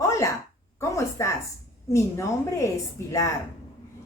Hola, ¿cómo estás? Mi nombre es Pilar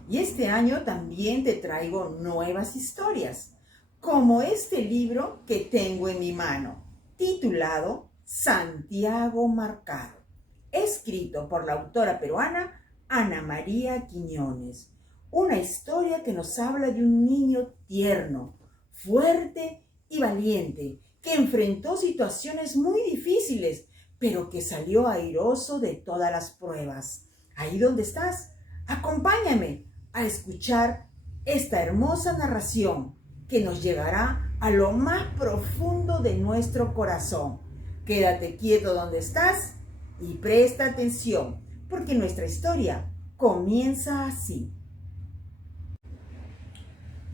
y este año también te traigo nuevas historias, como este libro que tengo en mi mano, titulado Santiago Marcado, escrito por la autora peruana Ana María Quiñones. Una historia que nos habla de un niño tierno, fuerte y valiente, que enfrentó situaciones muy difíciles, pero que salió airoso de todas las pruebas. Ahí donde estás, acompáñame a escuchar esta hermosa narración que nos llevará a lo más profundo de nuestro corazón. Quédate quieto donde estás y presta atención, porque nuestra historia comienza así.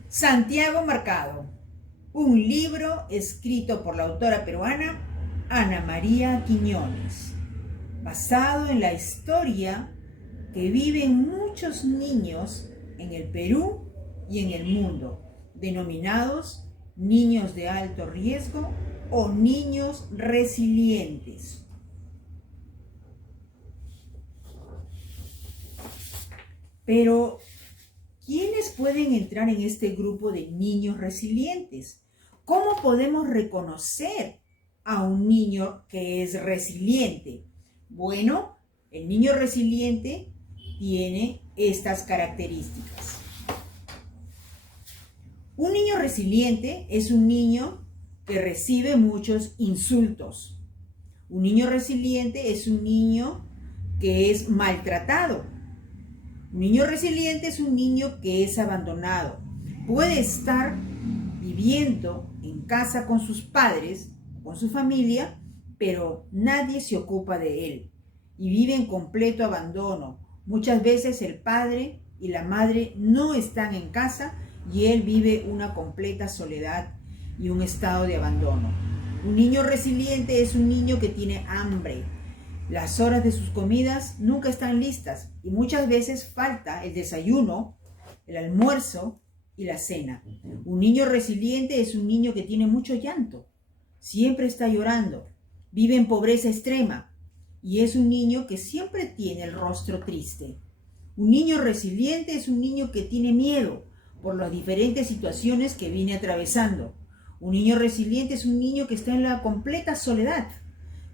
Santiago Marcado, un libro escrito por la autora peruana Ana María Quiñones, basado en la historia que viven muchos niños en el Perú y en el mundo, denominados niños de alto riesgo o niños resilientes. Pero, ¿quiénes pueden entrar en este grupo de niños resilientes? ¿Cómo podemos reconocer a un niño que es resiliente? Bueno, el niño resiliente tiene estas características. Un niño resiliente es un niño que recibe muchos insultos. Un niño resiliente es un niño que es maltratado. Un niño resiliente es un niño que es abandonado. Puede estar viviendo en casa con sus padres, con su familia, pero nadie se ocupa de él y vive en completo abandono. Muchas veces el padre y la madre no están en casa y él vive una completa soledad y un estado de abandono. Un niño resiliente es un niño que tiene hambre. Las horas de sus comidas nunca están listas y muchas veces falta el desayuno, el almuerzo y la cena. Un niño resiliente es un niño que tiene mucho llanto, siempre está llorando, vive en pobreza extrema y es un niño que siempre tiene el rostro triste. Un niño resiliente es un niño que tiene miedo por las diferentes situaciones que viene atravesando. Un niño resiliente es un niño que está en la completa soledad.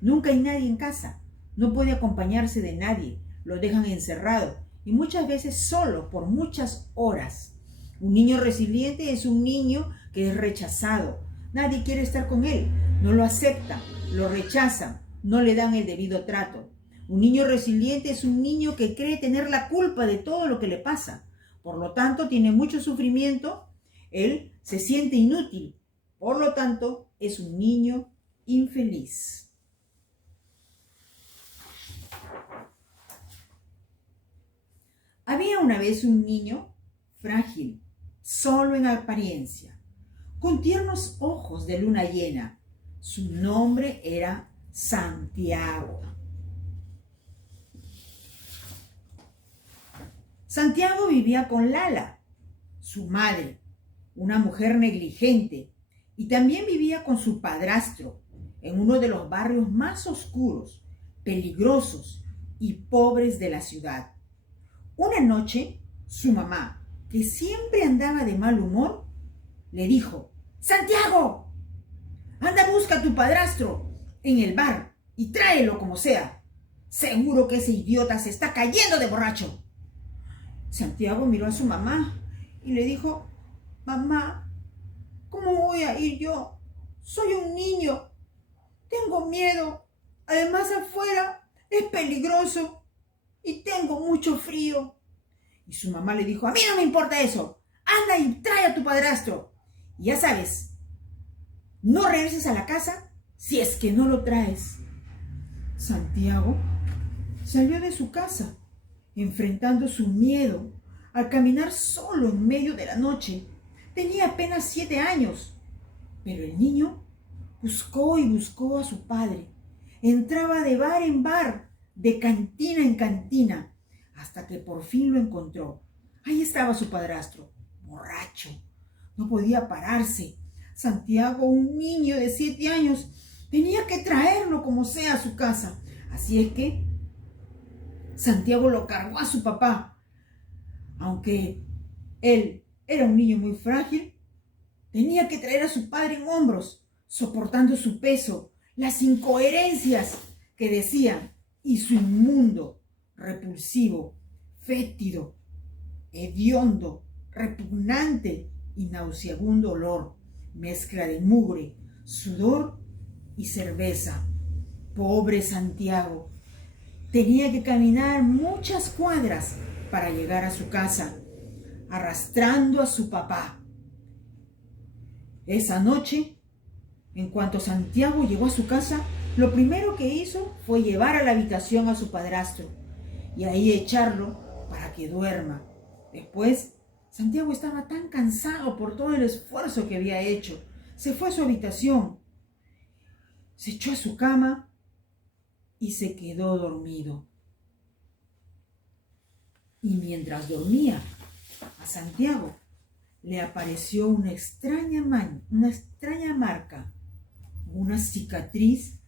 Nunca hay nadie en casa. No puede acompañarse de nadie, lo dejan encerrado y muchas veces solo por muchas horas. Un niño resiliente es un niño que es rechazado. Nadie quiere estar con él, no lo aceptan, lo rechazan, no le dan el debido trato. Un niño resiliente es un niño que cree tener la culpa de todo lo que le pasa. Por lo tanto, tiene mucho sufrimiento, él se siente inútil. Por lo tanto, es un niño infeliz. Había una vez un niño frágil, solo en apariencia, con tiernos ojos de luna llena. Su nombre era Santiago. Santiago vivía con Lala, su madre, una mujer negligente, y también vivía con su padrastro en uno de los barrios más oscuros, peligrosos y pobres de la ciudad. Una noche, su mamá, que siempre andaba de mal humor, le dijo: ¡Santiago! Anda, busca a tu padrastro en el bar y tráelo como sea. Seguro que ese idiota se está cayendo de borracho. Santiago miró a su mamá y le dijo: Mamá, ¿cómo voy a ir yo? Soy un niño. Tengo miedo. Además, afuera es peligroso y tengo mucho frío. Y su mamá le dijo: a mí no me importa eso. Anda y trae a tu padrastro. Y ya sabes, no regreses a la casa si es que no lo traes. Santiago salió de su casa, enfrentando su miedo al caminar solo en medio de la noche. Tenía apenas 7 años, pero el niño buscó y buscó a su padre. Entraba de bar en bar, de cantina en cantina, hasta que por fin lo encontró. Ahí estaba su padrastro, borracho. No podía pararse. Santiago, un niño de 7 años, tenía que traerlo como sea a su casa. Así es que Santiago lo cargó a su papá. Aunque él era un niño muy frágil, tenía que traer a su padre en hombros, soportando su peso, las incoherencias que decían y su inmundo, repulsivo, fétido, hediondo, repugnante y nauseabundo olor, mezcla de mugre, sudor y cerveza. Pobre Santiago, tenía que caminar muchas cuadras para llegar a su casa, arrastrando a su papá. Esa noche, en cuanto Santiago llegó a su casa, lo primero que hizo fue llevar a la habitación a su padrastro y ahí echarlo para que duerma. Después, Santiago estaba tan cansado por todo el esfuerzo que había hecho. Se fue a su habitación, se echó a su cama y se quedó dormido. Y mientras dormía, a Santiago le apareció una extraña marca, una cicatriz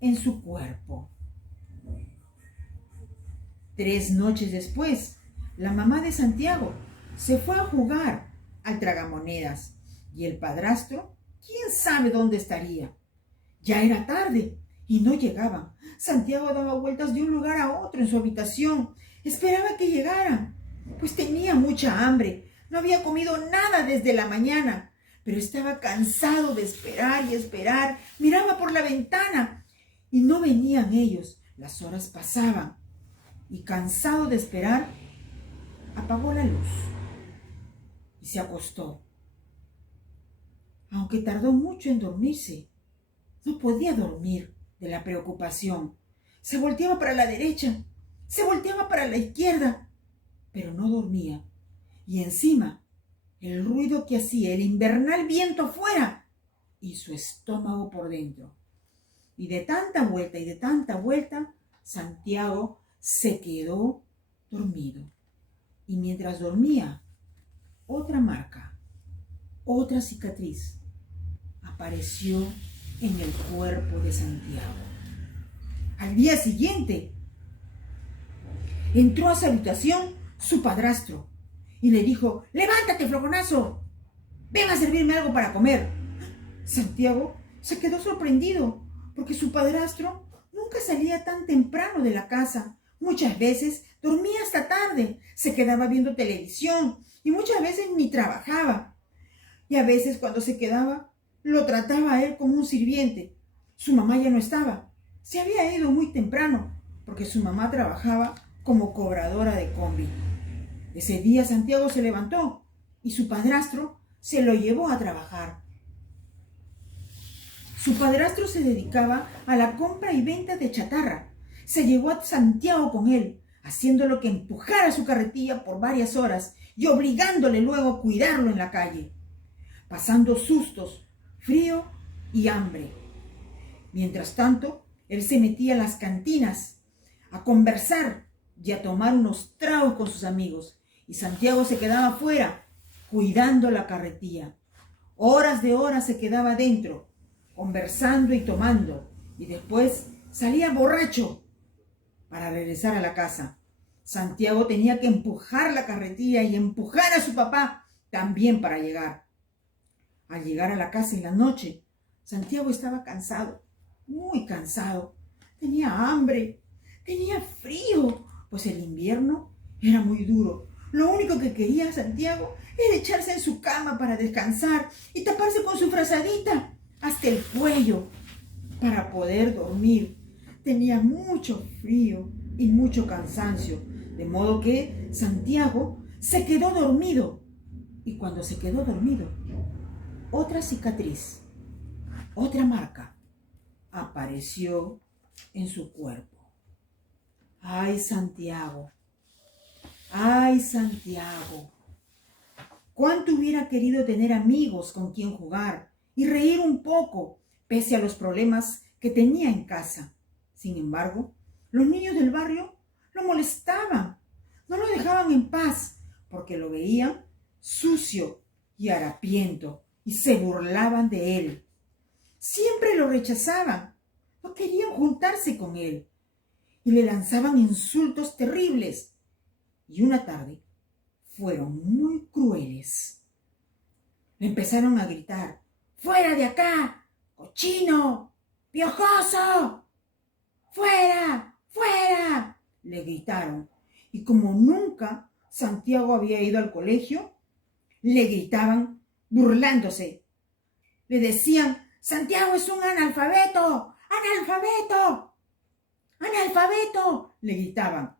en su cuerpo. 3 noches después, la mamá de Santiago se fue a jugar al tragamonedas y el padrastro, quién sabe dónde estaría. Ya era tarde y no llegaban. Santiago daba vueltas de un lugar a otro en su habitación. Esperaba que llegaran, pues tenía mucha hambre. No había comido nada desde la mañana, pero estaba cansado de esperar y esperar. Miraba por la ventana y no venían ellos. Las horas pasaban y cansado de esperar, apagó la luz y se acostó. Aunque tardó mucho en dormirse, no podía dormir de la preocupación. Se volteaba para la derecha, se volteaba para la izquierda, pero no dormía. Y encima, el ruido que hacía el invernal viento afuera y su estómago por dentro. Y de tanta vuelta y de tanta vuelta, Santiago se quedó dormido. Y mientras dormía, otra marca, otra cicatriz, apareció en el cuerpo de Santiago. Al día siguiente, entró a su habitación su padrastro y le dijo: «Levántate, flojonazo, ven a servirme algo para comer». Santiago se quedó sorprendido porque su padrastro nunca salía tan temprano de la casa. Muchas veces dormía hasta tarde, se quedaba viendo televisión y muchas veces ni trabajaba. Y a veces cuando se quedaba, lo trataba a él como un sirviente. Su mamá ya no estaba, se había ido muy temprano porque su mamá trabajaba como cobradora de combi. Ese día Santiago se levantó y su padrastro se lo llevó a trabajar. Su padrastro se dedicaba a la compra y venta de chatarra. Se llevó a Santiago con él, haciéndolo que empujara su carretilla por varias horas y obligándole luego a cuidarlo en la calle, pasando sustos, frío y hambre. Mientras tanto, él se metía a las cantinas a conversar y a tomar unos tragos con sus amigos, y Santiago se quedaba afuera cuidando la carretilla. Horas de horas se quedaba dentro, conversando y tomando, y después salía borracho para regresar a la casa. Santiago tenía que empujar la carretilla y empujar a su papá también para llegar. Al llegar a la casa en la noche, Santiago estaba cansado, muy cansado. Tenía hambre, tenía frío, pues el invierno era muy duro. Lo único que quería Santiago era echarse en su cama para descansar y taparse con su frazadita hasta el cuello para poder dormir. Tenía mucho frío y mucho cansancio, de modo que Santiago se quedó dormido. Y cuando se quedó dormido, otra cicatriz, otra marca, apareció en su cuerpo. ¡Ay, Santiago! ¡Ay, Santiago! ¿Cuánto hubiera querido tener amigos con quien jugar y reír un poco, pese a los problemas que tenía en casa? Sin embargo, los niños del barrio lo molestaban, no lo dejaban en paz, porque lo veían sucio y harapiento y se burlaban de él. Siempre lo rechazaban, no querían juntarse con él. y le lanzaban insultos terribles. Y una tarde fueron muy crueles. Le empezaron a gritar: ¡fuera de acá, cochino, piojoso! ¡Fuera, fuera!, le gritaron. Y como nunca Santiago había ido al colegio, le gritaban burlándose. Le decían: ¡Santiago es un analfabeto! ¡Analfabeto! ¡Analfabeto!, le gritaban.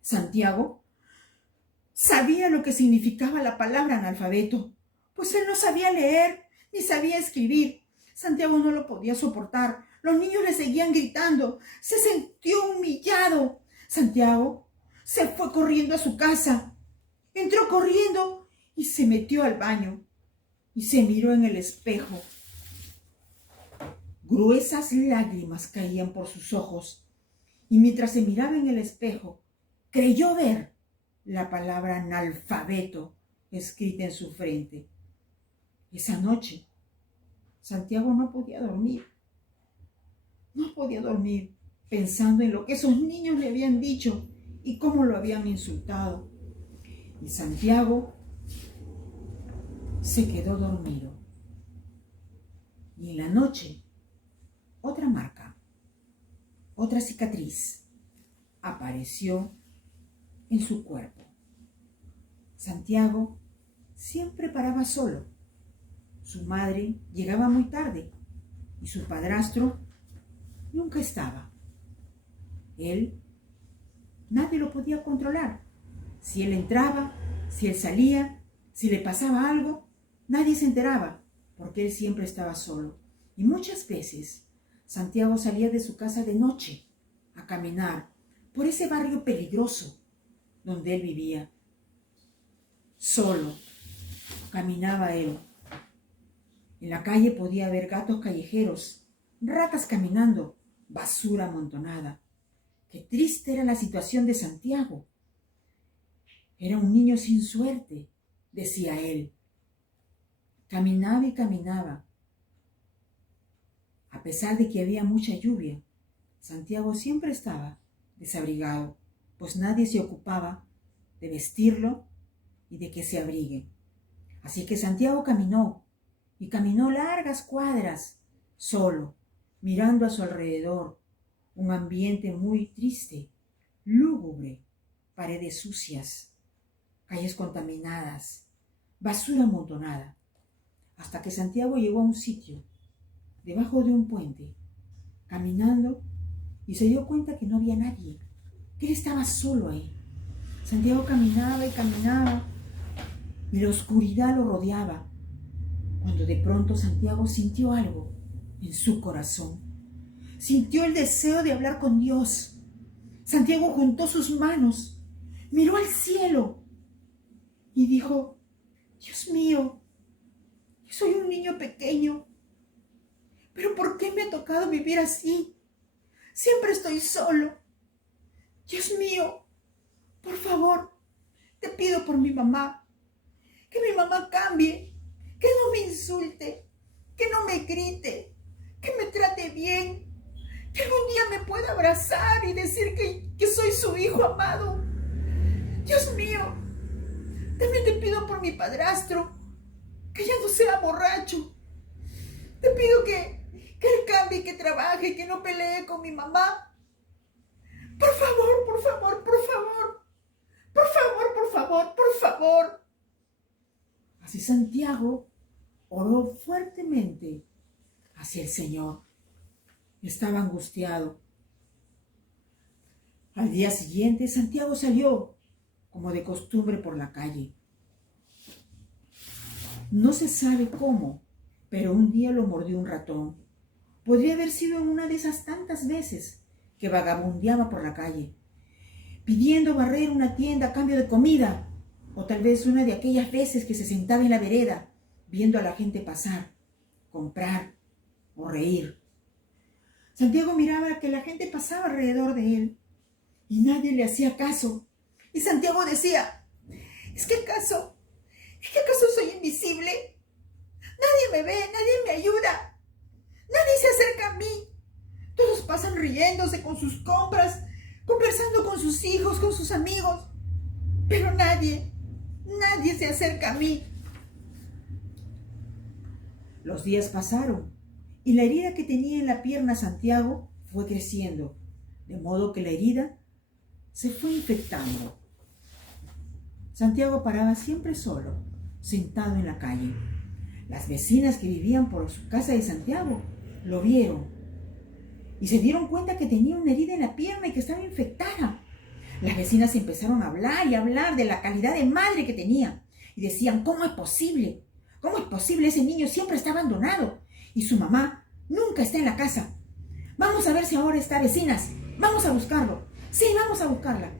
Santiago sabía lo que significaba la palabra analfabeto, pues él no sabía leer ni sabía escribir. Santiago no lo podía soportar. Los niños le seguían gritando. Se sintió humillado. Santiago se fue corriendo a su casa. Entró corriendo y se metió al baño y se miró en el espejo. Gruesas lágrimas caían por sus ojos y mientras se miraba en el espejo, creyó ver la palabra analfabeto escrita en su frente. Esa noche, Santiago no podía dormir. No podía dormir pensando en lo que esos niños le habían dicho y cómo lo habían insultado. Y Santiago se quedó dormido. Y en la noche, otra marca, otra cicatriz apareció en su cuerpo. Santiago siempre paraba solo. Su madre llegaba muy tarde y su padrastro nunca estaba. Nadie lo podía controlar. Si él entraba, si él salía, si le pasaba algo, nadie se enteraba, porque él siempre estaba solo. Y muchas veces Santiago salía de su casa de noche a caminar por ese barrio peligroso donde él vivía. Solo caminaba él. En la calle podía ver gatos callejeros, ratas caminando, basura amontonada. Qué triste era la situación de Santiago. Era un niño sin suerte, decía él. Caminaba y caminaba. A pesar de que había mucha lluvia, Santiago siempre estaba desabrigado, pues nadie se ocupaba de vestirlo y de que se abrigue. Así que Santiago caminó, y caminó largas cuadras, solo, mirando a su alrededor, un ambiente muy triste, lúgubre, paredes sucias, calles contaminadas, basura amontonada, hasta que Santiago llegó a un sitio, debajo de un puente, caminando, y se dio cuenta que no había nadie, que él estaba solo ahí. Santiago caminaba y caminaba, y la oscuridad lo rodeaba, cuando de pronto Santiago sintió algo en su corazón. Sintió el deseo de hablar con Dios. Santiago juntó sus manos, miró al cielo y dijo: Dios mío, yo soy un niño pequeño, pero ¿por qué me ha tocado vivir así? Siempre estoy solo. Dios mío, por favor, te pido por mi mamá, que mi mamá cambie, que no me insulte, que no me grite, que me trate bien, que algún día me pueda abrazar y decir que soy su hijo amado. Dios mío, también te pido por mi padrastro, que ya no sea borracho. Te pido que él cambie, que trabaje, que no pelee con mi mamá. Por favor, por favor, por favor. Por favor, por favor, por favor. Así Santiago oró fuertemente hacia el Señor. Estaba angustiado. Al día siguiente, Santiago salió, como de costumbre, por la calle. No se sabe cómo, pero un día lo mordió un ratón. Podría haber sido en una de esas tantas veces que vagabundeaba por la calle, pidiendo barrer una tienda a cambio de comida, o tal vez una de aquellas veces que se sentaba en la vereda, viendo a la gente pasar, comprar o reír. Santiago miraba que la gente pasaba alrededor de él y nadie le hacía caso. Y Santiago decía: ¿Es que acaso soy invisible? Nadie me ve, nadie me ayuda, nadie se acerca a mí. Todos pasan pasan riéndose con sus compras, conversando con sus hijos, con sus amigos. Pero nadie se acerca a mí. Los días pasaron y la herida que tenía en la pierna Santiago fue creciendo, de modo que la herida se fue infectando. Santiago paraba siempre solo, sentado en la calle. Las vecinas que vivían por su casa de Santiago lo vieron y se dieron cuenta que tenía una herida en la pierna y que estaba infectada. Las vecinas empezaron a hablar y a hablar de la calidad de madre que tenía y decían, ¿cómo es posible? ¿Cómo es posible? Ese niño siempre está abandonado y su mamá nunca está en la casa. Vamos a ver si ahora está, vecinas. Vamos a buscarlo. Sí, vamos a buscarla.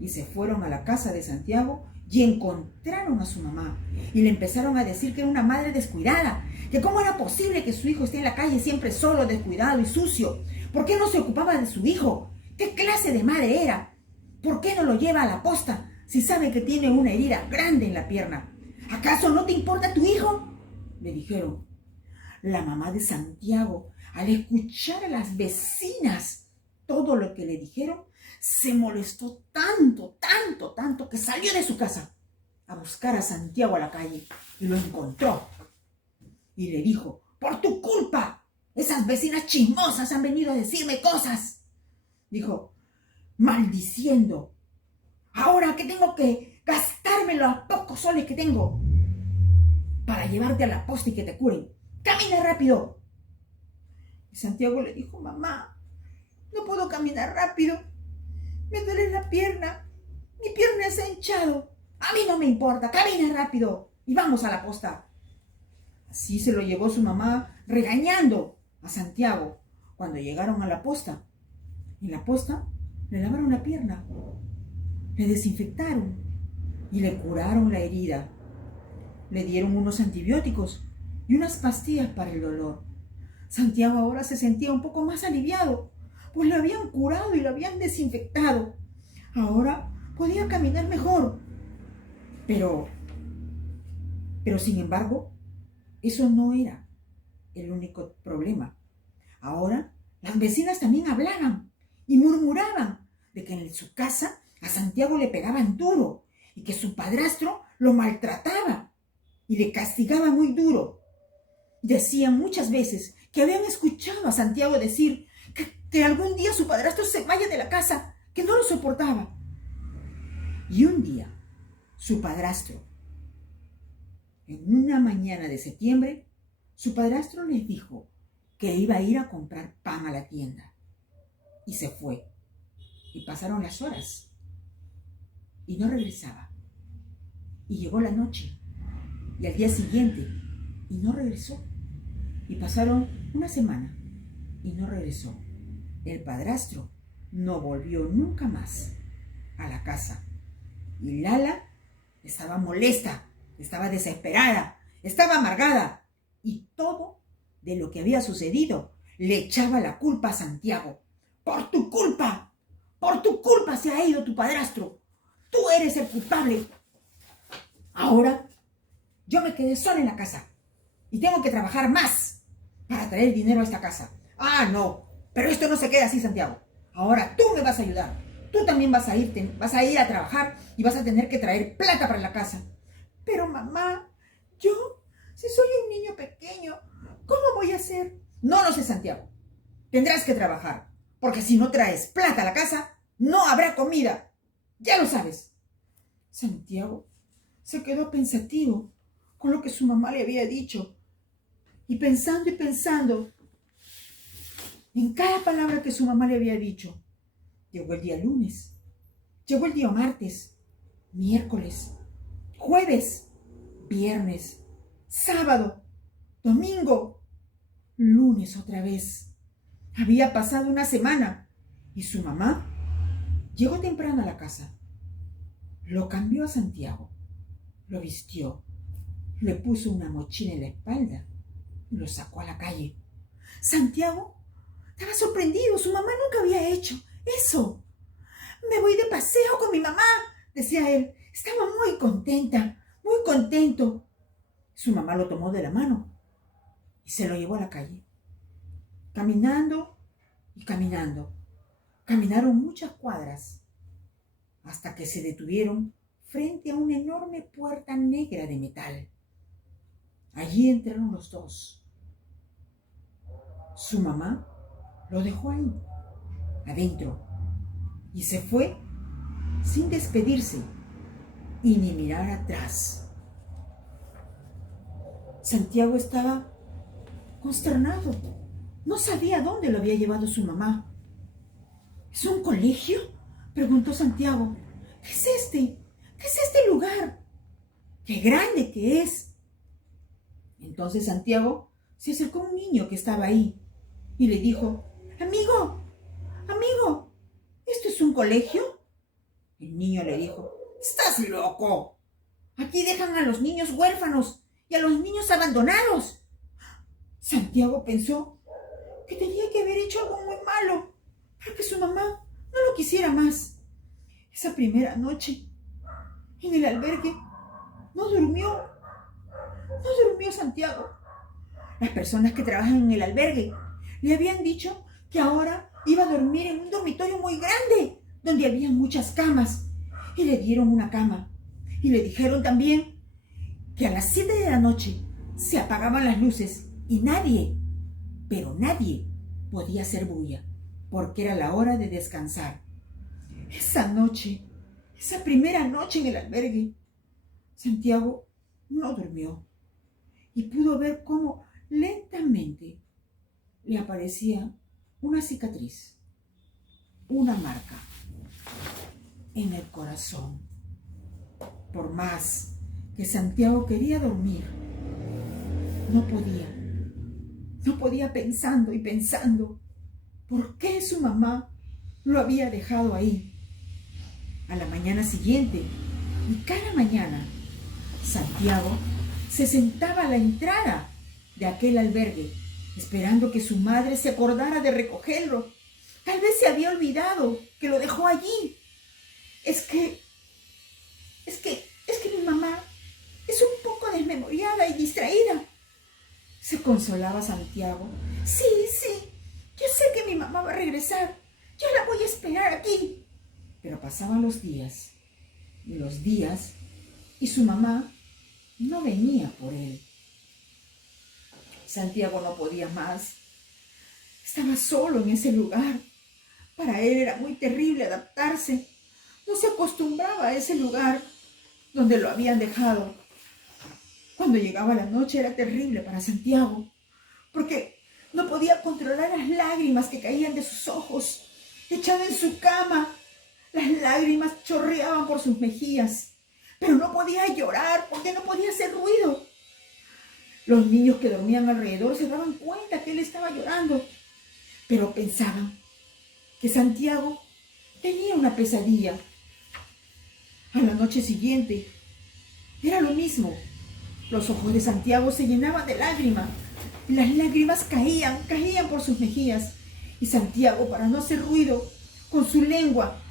Y se fueron a la casa de Santiago y encontraron a su mamá y le empezaron a decir que era una madre descuidada, que cómo era posible que su hijo esté en la calle siempre solo, descuidado y sucio. ¿Por qué no se ocupaba de su hijo? ¿Qué clase de madre era? ¿Por qué no lo lleva a la posta si sabe que tiene una herida grande en la pierna? ¿Acaso no te importa tu hijo?, le dijeron. La mamá de Santiago, al escuchar a las vecinas todo lo que le dijeron, se molestó tanto que salió de su casa a buscar a Santiago a la calle y lo encontró. Y le dijo, por tu culpa, esas vecinas chismosas han venido a decirme cosas. Dijo, maldiciendo, ahora que tengo que gastarme los pocos soles que tengo para llevarte a la posta y que te curen. ¡Camina rápido! Y Santiago le dijo, mamá, no puedo caminar rápido. Me duele la pierna. Mi pierna se ha hinchado. A mí no me importa. Camina rápido y vamos a la posta. Así se lo llevó su mamá regañando a Santiago. Cuando llegaron a la posta, en la posta le lavaron la pierna, le desinfectaron y le curaron la herida. Le dieron unos antibióticos y unas pastillas para el dolor. Santiago ahora se sentía un poco más aliviado, pues lo habían curado y lo habían desinfectado. Ahora podía caminar mejor. Pero sin embargo, eso no era el único problema. Ahora las vecinas también hablaban y murmuraban de que en su casa a Santiago le pegaban duro y que su padrastro lo maltrataba y le castigaba muy duro. Decían muchas veces que habían escuchado a Santiago decir que algún día su padrastro se vaya de la casa, que no lo soportaba. Y un día, su padrastro, en una mañana de septiembre, su padrastro les dijo que iba a ir a comprar pan a la tienda. Y se fue. Y pasaron las horas. Y no regresaba. Y llegó la noche. Y al día siguiente. Y no regresó. Y pasaron una semana. Y no regresó. El padrastro no volvió nunca más a la casa. Y Lala estaba molesta, estaba desesperada, estaba amargada. Y todo de lo que había sucedido le echaba la culpa a Santiago. ¡Por tu culpa! ¡Por tu culpa se ha ido tu padrastro! ¡Tú eres el culpable! Ahora yo me quedé sola en la casa y tengo que trabajar más para traer dinero a esta casa. ¡Ah, no! Pero esto no se queda así, Santiago. Ahora tú me vas a ayudar. Tú también vas a ir a trabajar y vas a tener que traer plata para la casa. Pero mamá, yo, si soy un niño pequeño, ¿cómo voy a hacer? No lo sé, Santiago. Tendrás que trabajar, porque si no traes plata a la casa, no habrá comida. Ya lo sabes. Santiago se quedó pensativo con lo que su mamá le había dicho. Y pensando en cada palabra que su mamá le había dicho. Llegó el día lunes, llegó el día martes, miércoles, jueves, viernes, sábado, domingo, lunes otra vez. Había pasado una semana y su mamá llegó temprano a la casa. Lo cambió a Santiago, lo vistió, le puso una mochila en la espalda y lo sacó a la calle. Santiago estaba sorprendido, su mamá nunca había hecho eso. Me voy de paseo con mi mamá, decía él. Estaba muy contenta, muy contento. Su mamá lo tomó de la mano y se lo llevó a la calle. Caminando, y caminando. Caminaron muchas cuadras hasta que se detuvieron frente a una enorme puerta negra de metal. Allí entraron los dos. Su mamá lo dejó ahí, adentro, y se fue sin despedirse y ni mirar atrás. Santiago estaba consternado. No sabía dónde lo había llevado su mamá. ¿Es un colegio?, preguntó Santiago. ¿Qué es este? ¿Qué es este lugar? ¡Qué grande que es! Entonces Santiago se acercó a un niño que estaba ahí y le dijo: amigo, ¿esto es un colegio? El niño le dijo: ¡estás loco! Aquí dejan a los niños huérfanos y a los niños abandonados. Santiago pensó que tenía que haber hecho algo muy malo para que su mamá no lo quisiera más. Esa primera noche en el albergue no durmió Santiago. Las personas que trabajan en el albergue le habían dicho que ahora iba a dormir en un dormitorio muy grande, donde había muchas camas, y le dieron una cama. Y le dijeron también que a las 7 de la noche se apagaban las luces y nadie, pero nadie, podía hacer bulla, porque era la hora de descansar. Esa noche, esa primera noche en el albergue, Santiago no durmió y pudo ver cómo lentamente le aparecía una cicatriz, una marca en el corazón. Por más que Santiago quería dormir, no podía pensando y pensando por qué su mamá lo había dejado ahí. A la mañana siguiente, y cada mañana, Santiago se sentaba a la entrada de aquel albergue, esperando que su madre se acordara de recogerlo. Tal vez se había olvidado que lo dejó allí. Es que mi mamá es un poco desmemoriada y distraída, se consolaba Santiago. Sí, yo sé que mi mamá va a regresar. Yo la voy a esperar aquí. Pero pasaban los días, y su mamá no venía por él. Santiago no podía más. Estaba solo en ese lugar. Para él era muy terrible adaptarse. No se acostumbraba a ese lugar donde lo habían dejado. Cuando llegaba la noche era terrible para Santiago, porque no podía controlar las lágrimas que caían de sus ojos. Echado en su cama, las lágrimas chorreaban por sus mejillas, pero no podía llorar porque no podía hacer ruido. Los niños que dormían alrededor se daban cuenta que él estaba llorando, pero pensaban que Santiago tenía una pesadilla. A la noche siguiente era lo mismo. Los ojos de Santiago se llenaban de lágrimas y las lágrimas caían por sus mejillas. Y Santiago, para no hacer ruido, con su lengua,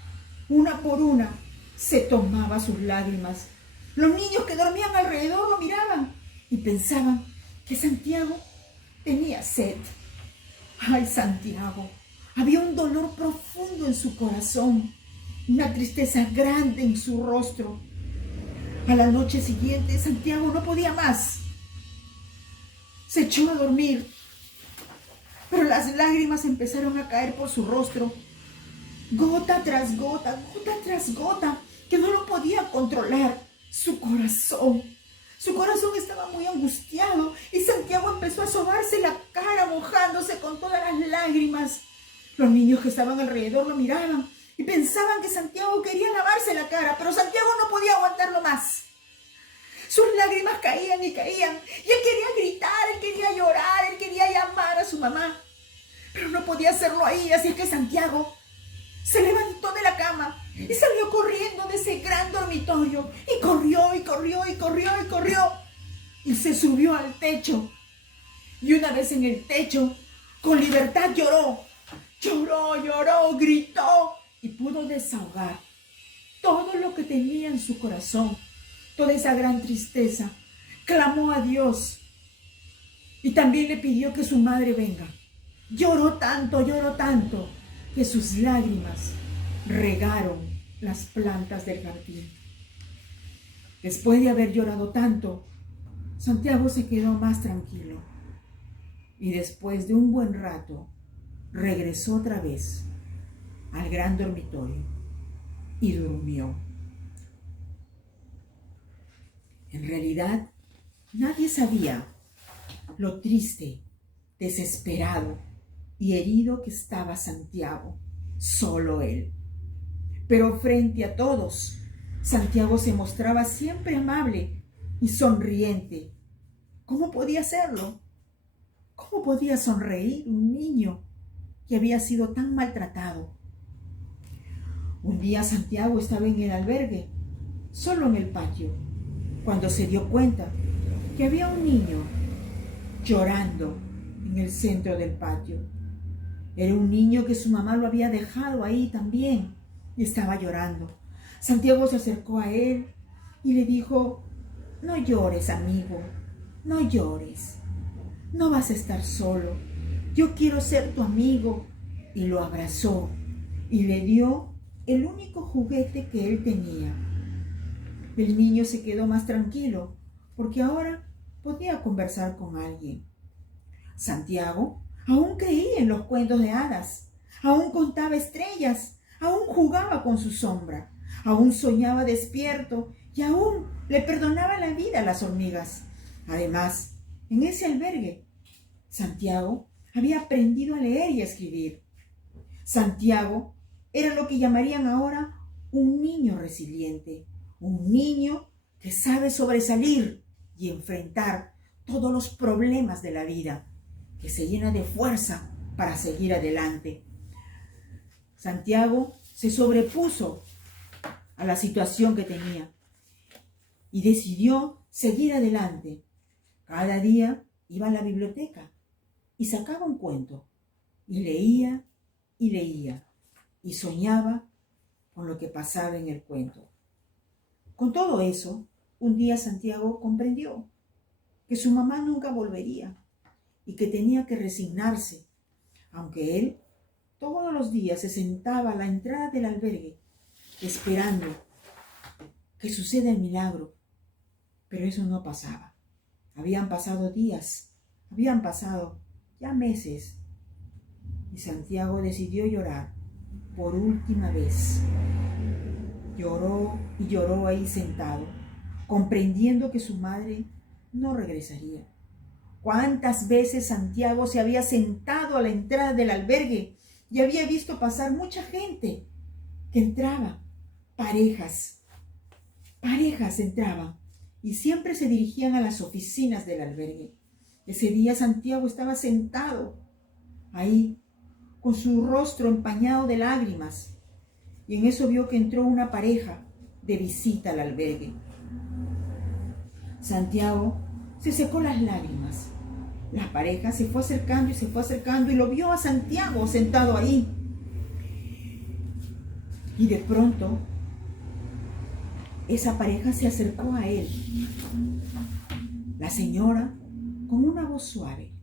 una por una, se tomaba sus lágrimas. Los niños que dormían alrededor lo miraban y pensaban que Santiago tenía sed. ¡Ay, Santiago! Había un dolor profundo en su corazón, una tristeza grande en su rostro. A la noche siguiente, Santiago no podía más. Se echó a dormir, pero las lágrimas empezaron a caer por su rostro, gota tras gota, que no lo podía controlar. Su corazón estaba muy angustiado y Santiago empezó a sobarse la cara, mojándose con todas las lágrimas. Los niños que estaban alrededor lo miraban y pensaban que Santiago quería lavarse la cara, pero Santiago no podía aguantarlo más. Sus lágrimas caían y caían, y él quería gritar, él quería llorar, él quería llamar a su mamá, pero no podía hacerlo ahí. Así es que Santiago se levantó de la cama y salió corriendo de ese gran dormitorio, y corrió, y se subió al techo. Y una vez en el techo, con libertad lloró, gritó, y pudo desahogar todo lo que tenía en su corazón, toda esa gran tristeza. Clamó a Dios y también le pidió que su madre venga, lloró tanto, que sus lágrimas regaron las plantas del jardín. Después de haber llorado tanto, Santiago se quedó más tranquilo y después de un buen rato regresó otra vez al gran dormitorio y durmió. En realidad, nadie sabía lo triste, desesperado y herido que estaba Santiago, solo él. Pero frente a todos, Santiago se mostraba siempre amable y sonriente. ¿Cómo podía hacerlo? ¿Cómo podía sonreír un niño que había sido tan maltratado? Un día Santiago estaba en el albergue, solo en el patio, cuando se dio cuenta que había un niño llorando en el centro del patio. Era un niño que su mamá lo había dejado ahí también y estaba llorando. Santiago se acercó a él y le dijo: no llores, amigo, no llores. No vas a estar solo. Yo quiero ser tu amigo. Y lo abrazó y le dio el único juguete que él tenía. El niño se quedó más tranquilo porque ahora podía conversar con alguien. Santiago aún creía en los cuentos de hadas, aún contaba estrellas, aún jugaba con su sombra, aún soñaba despierto y aún le perdonaba la vida a las hormigas. Además, en ese albergue, Santiago había aprendido a leer y a escribir. Santiago era lo que llamarían ahora un niño resiliente, un niño que sabe sobresalir y enfrentar todos los problemas de la vida, que se llena de fuerza para seguir adelante. Santiago se sobrepuso a la situación que tenía y decidió seguir adelante. Cada día iba a la biblioteca y sacaba un cuento y leía y soñaba con lo que pasaba en el cuento. Con todo eso, un día Santiago comprendió que su mamá nunca volvería y que tenía que resignarse, aunque él todos los días se sentaba a la entrada del albergue esperando que suceda el milagro. Pero eso no pasaba. Habían pasado días, habían pasado ya meses, y Santiago decidió llorar por última vez. Lloró y lloró ahí sentado, comprendiendo que su madre no regresaría. ¿Cuántas veces Santiago se había sentado a la entrada del albergue y había visto pasar mucha gente que entraba? Parejas entraban y siempre se dirigían a las oficinas del albergue. Ese día Santiago estaba sentado ahí con su rostro empañado de lágrimas y en eso vio que entró una pareja de visita al albergue. Santiago se secó las lágrimas. La pareja se fue acercando y lo vio a Santiago sentado ahí. Y de pronto, esa pareja se acercó a él. La señora, con una voz suave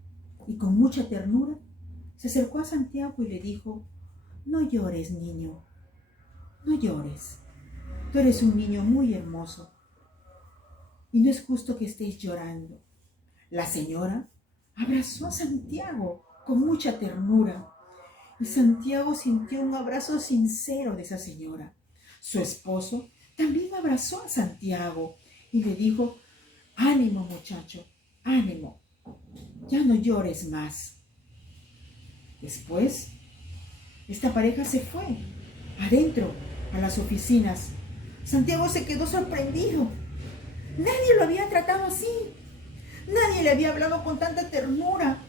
y con mucha ternura, se acercó a Santiago y le dijo: no llores, niño, no llores. Tú eres un niño muy hermoso y no es justo que estés llorando. La señora abrazó a Santiago con mucha ternura y Santiago sintió un abrazo sincero de esa señora. Su esposo también abrazó a Santiago y le dijo: ánimo, muchacho, ánimo, ya no llores más. Después, esta pareja se fue adentro a las oficinas. Santiago se quedó sorprendido. Nadie lo había tratado así. Nadie le había hablado con tanta ternura,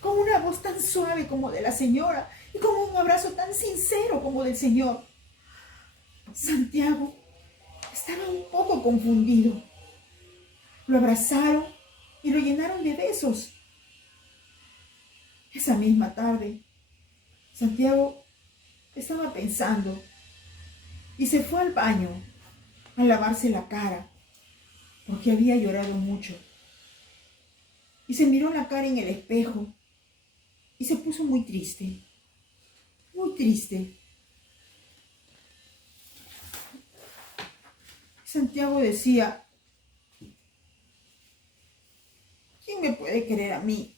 con una voz tan suave como de la señora y con un abrazo tan sincero como del Señor. Santiago estaba un poco confundido. Lo abrazaron y lo llenaron de besos. Esa misma tarde, Santiago estaba pensando y se fue al baño a lavarse la cara porque había llorado mucho. Y se miró la cara en el espejo y se puso muy triste, muy triste. Santiago decía, ¿quién me puede querer a mí?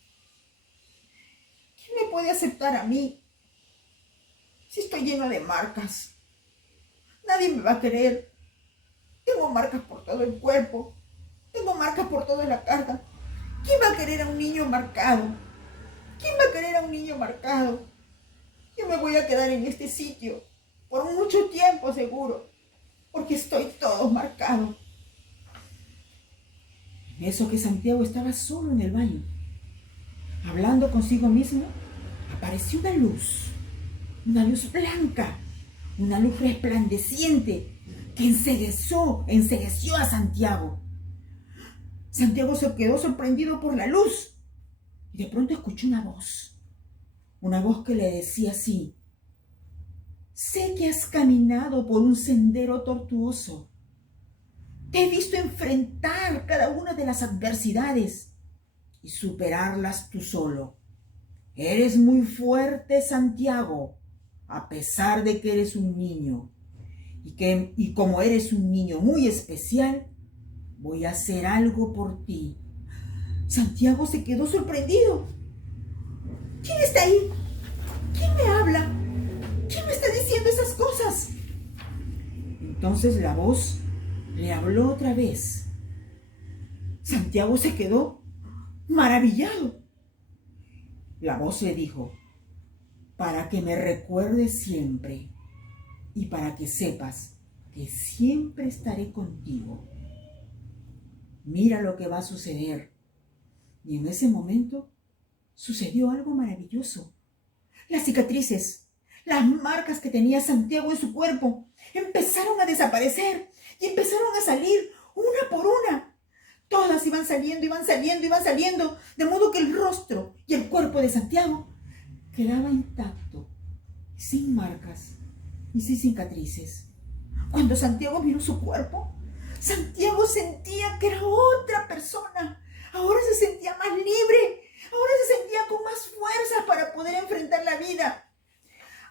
¿Quién me puede aceptar a mí? Si estoy lleno de marcas, nadie me va a querer. Tengo marcas por todo el cuerpo, tengo marcas por toda la cara. ¿Quién va a querer a un niño marcado? ¿Quién va a querer a un niño marcado? Yo me voy a quedar en este sitio por mucho tiempo seguro, porque estoy todo marcado. En eso que Santiago estaba solo en el baño, hablando consigo mismo, apareció una luz blanca, una luz resplandeciente que encegueció a Santiago. Santiago se quedó sorprendido por la luz y de pronto escuchó una voz que le decía así: sé que has caminado por un sendero tortuoso. Te he visto enfrentar cada una de las adversidades y superarlas tú solo. Eres muy fuerte, Santiago, a pesar de que eres un niño. Y como eres un niño muy especial, voy a hacer algo por ti. Santiago se quedó sorprendido. ¿Quién está ahí? ¿Quién me habla? ¿Quién me está diciendo esas cosas? Entonces la voz le habló otra vez. Santiago se quedó maravillado. La voz le dijo: para que me recuerdes siempre y para que sepas que siempre estaré contigo. Mira lo que va a suceder. Y en ese momento sucedió algo maravilloso. Las cicatrices, las marcas que tenía Santiago en su cuerpo, empezaron a desaparecer y empezaron a salir una por una. Todas iban saliendo, de modo que el rostro y el cuerpo de Santiago quedaba intacto, sin marcas y sin cicatrices. Cuando Santiago miró su cuerpo, Santiago sentía que era otra persona. Ahora se sentía más libre, ahora se sentía con más fuerzas para poder enfrentar la vida.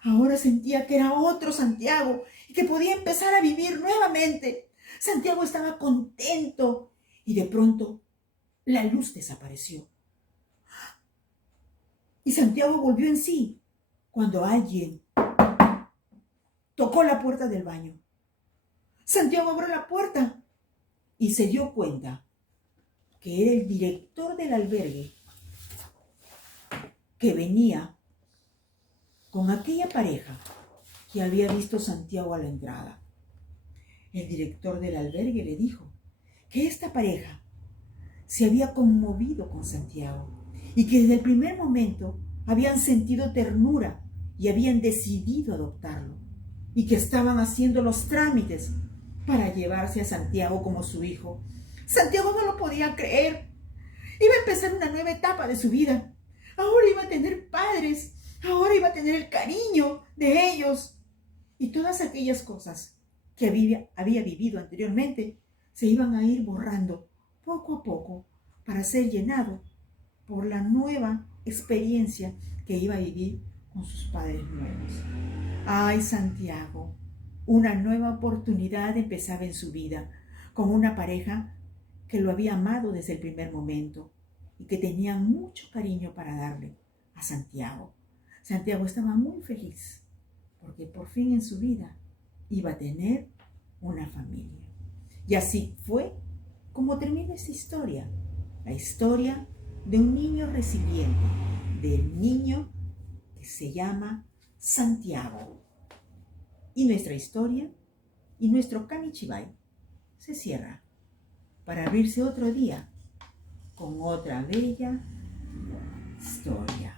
Ahora sentía que era otro Santiago y que podía empezar a vivir nuevamente. Santiago estaba contento y de pronto la luz desapareció. Y Santiago volvió en sí cuando alguien tocó la puerta del baño. Santiago abrió la puerta y se dio cuenta que era el director del albergue, que venía con aquella pareja que había visto Santiago a la entrada. El director del albergue le dijo que esta pareja se había conmovido con Santiago y que desde el primer momento habían sentido ternura y habían decidido adoptarlo y que estaban haciendo los trámites para llevarse a Santiago como su hijo. Santiago no lo podía creer. Iba a empezar una nueva etapa de su vida. Ahora iba a tener padres, ahora iba a tener el cariño de ellos. Y todas aquellas cosas que había vivido anteriormente se iban a ir borrando poco a poco para ser llenado por la nueva experiencia que iba a vivir con sus padres nuevos. Ay, Santiago, una nueva oportunidad empezaba en su vida con una pareja que lo había amado desde el primer momento y que tenía mucho cariño para darle a Santiago. Santiago estaba muy feliz porque por fin en su vida iba a tener una familia. Y así fue como termina esta historia, la historia de un niño resiliente, del niño que se llama Santiago. Y nuestra historia y nuestro Kamichibai se cierra para abrirse otro día con otra bella historia.